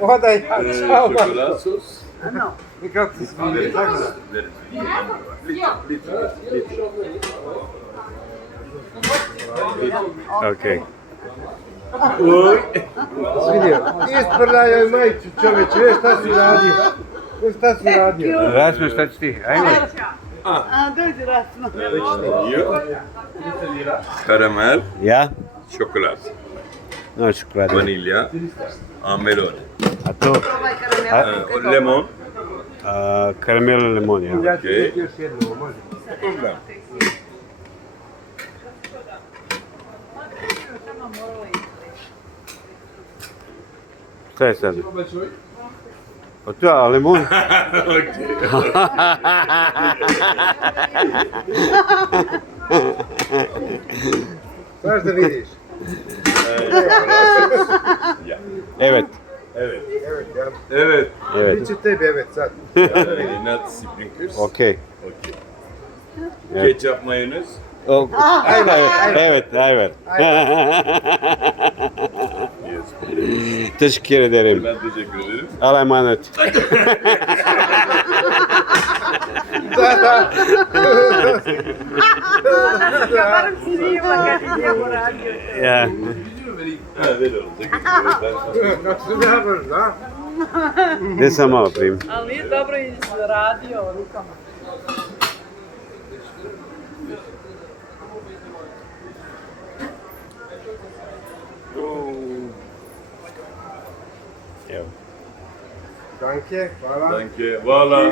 O da ja. Šokolad sos. I kako se smije? Okej. Svidio. Isprljaj majicu čovječe, već šta si radio? Već šta si radio? Rasmus, šta ćeš ti? Ajmo. Dođi Rasmus. Karamel, Ja? šokolad, No, čokolade. vanilja, a melone. A to? Lemon. Karamel i limon, ja. Ja ću biti još jedno, može. Šta je sad? A to je limon? Znaš da vidiš? Evet. Evet. Evet ya. Evet. Evet. Biće tebi evet sad. Not sprinkles. Okey. Okay. Evet. Ketchup, mayonez. Evet, aynen. Yes. Teşekkür ederim. Ben teşekkür ederim. Allah'a emanet. Da, da. Barem si nima kad je radio. Ya. Ha, ver oğlum. Teşekkür ederim. Kako se ne vrš, da? Ne sam malo prim. Ali nije dobro izradio rukama. Evo. Danke, hvala. Danke. Hvala.